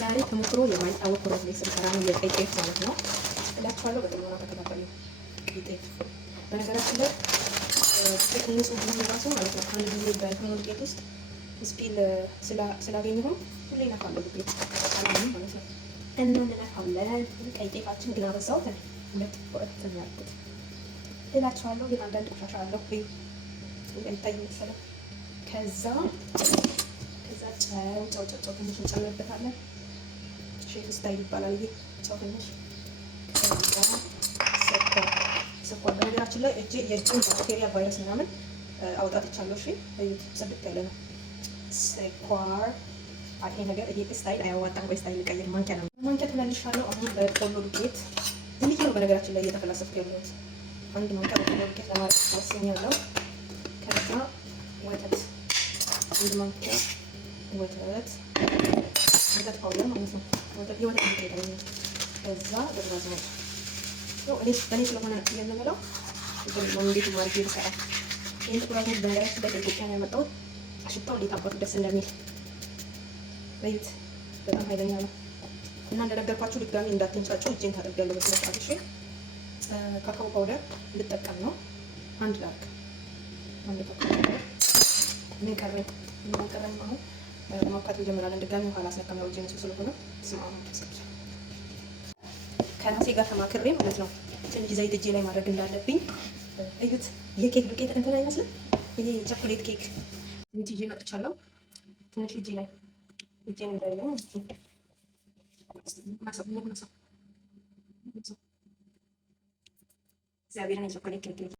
ዛሬ ተሞክሮ የማይታወቅ ኮረዝ ላይ ስንሰራ ነው የቀይ ጤፍ ማለት ነው እላችኋለሁ። በጥሞና ተከታተሉ። ቀይ ጤፍ በነገራችን ላይ ቴክኒክ ቢሆን ራሱ ማለት ነው አንድ ጊዜ በሆነ ዱቄት ውስጥ ስፒል ስላገኘሁም ሁሌ ነፋለሁ ዱቄት አላምን ማለት ነው። እና እንነፋለን። ቀይ ጤፋችን ግን አበዛው ሁለት ወጥ ተናርኩት እላችኋለሁ። ግን አንዳንድ ቆሻሻ አለው እንደሚታይ መሰለኝ። ከዛ ጨው ትንሽ እንጨምርበታለን። ሼፍ ስታይል ይባላል ይሄ ጨው ትንሽ። ስኳር በነገራችን ላይ የእጅን ባክቴሪያ ቫይረስ ምናምን አውጣትቻለሁ። እሺ እዩት፣ ጽድት ያለ ነው። ስኳር ይሄ ነገር ይሄ ስታይል አያዋጣም። ቆይ ስታይል ቀይር። ማንኪያ ተመልሻለሁ። አሁን በቆሎ ዱቄት ዝም ብዬ ነው በነገራችን ላይ እየተፈላሰፍኩ ያለሁት። አንድ ማንኪያ በቆሎ ዱቄት ለማለት ወስኛለሁ። ከዛ ወተት አንድ ማንኪያ ወተት ፓውደር ማለት ነው። የወተት ዱቄት ነው። ከዛ በራዝ ነው እኔ ስለሆነ የምንለው እንዴት ማድረግ ይሰራል። ይህን ጥቁር አዝሙድ በነገራችን ላይ ከኢትዮጵያ ነው ያመጣሁት። ሽታው እንዴት አባቱ ደስ እንደሚል በይት። በጣም ኃይለኛ ነው እና እንደነገርኳችሁ ድጋሚ እንዳትንጫጩ እጄን ታደርጋለሁ በስነ ስርዓት። እሺ ካካኦ ፓውደር ልጠቀም ነው። አንድ ላርግ አንድ ካካኦ ፓውደር። ምን ቀረኝ አሁን ማውቃት እንጀምራለን። ድጋሚ ኋላ አስነካም። ያው እጄ ንጹህ ስለሆነ ከራሴ ጋር ተማክሬ ማለት ነው ትንሽ ዘይት እጄ ላይ ማድረግ እንዳለብኝ እዩት። የኬክ ዱቄት እንትን አይመስልም? ይሄ ቸኮሌት ኬክ ትንሽ ይዤ መጥቻለሁ። ትንሽ እጄ ላይ እጄን እንዳይለው እግዚአብሔርን የቸኮሌት ኬክ